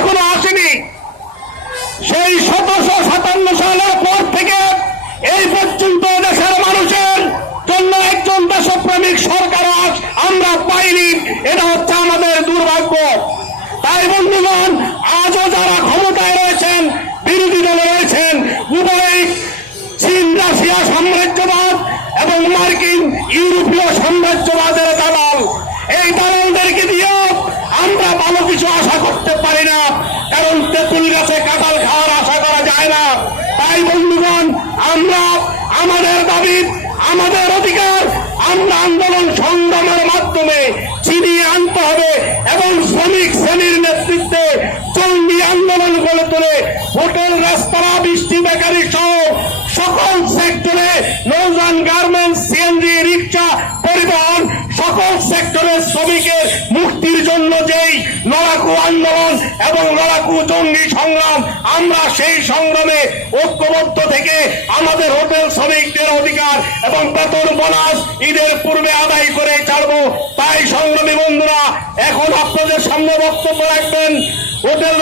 এখনো আসেনি। সেই 1757 সালের পর থেকে এই পর্যন্ত দেশের মানুষের জন্য একজন দেশপ্রেমিক সরকার আমরা পাইনি। এটা হচ্ছে আমাদের দুর্ভাগ্য। তাই বন্ধুগণ, আজও যারা ক্ষমতায় রয়েছেন, বিরোধী দলে রয়েছেন, উভয় চীন রাশিয়া সাম্রাজ্যবাদ এবং মার্কিন ইউরোপীয় সাম্রাজ্যবাদের দালাল। এই দালালদেরকে দিয়েও আমরা ভালো কিছু আশা করতে পারি না, কারণ তেঁতুল গাছে কাঁঠাল খাওয়ার আশা করা যায় না। তাই বন্ধুগণ, আমরা আমাদের দাবি, আমাদের অধিকার আমরা আন্দোলন সংগ্রামের মাধ্যমে ছিনিয়ে আনতে হবে এবং শ্রমিক শ্রেণীর নেতৃত্বে জঙ্গি আন্দোলন গড়ে তোলে হোটেল, রেস্তোরাঁ, বৃষ্টি, বেকারি সহ সকল সেক্টরে, নৌযান, গার্মেন্টস, সিএনজি, রিক্সা, পরিবহন, সকল সেক্টরের শ্রমিকের মুক্তির জন্য যেই লড়াকু আন্দোলন এবং লড়াকু জঙ্গি সংগ্রাম, আমরা সেই সংগ্রামে ঐক্যবদ্ধ থেকে আমাদের হোটেল শ্রমিকদের অধিকার এবং বেতন বোনাস ঈদের পূর্বে আদায় করে ছাড়বো। তাই সংগ্রামী বন্ধুরা, এখন আপনাদের সামনে বক্তব্য রাখবেন হোটেল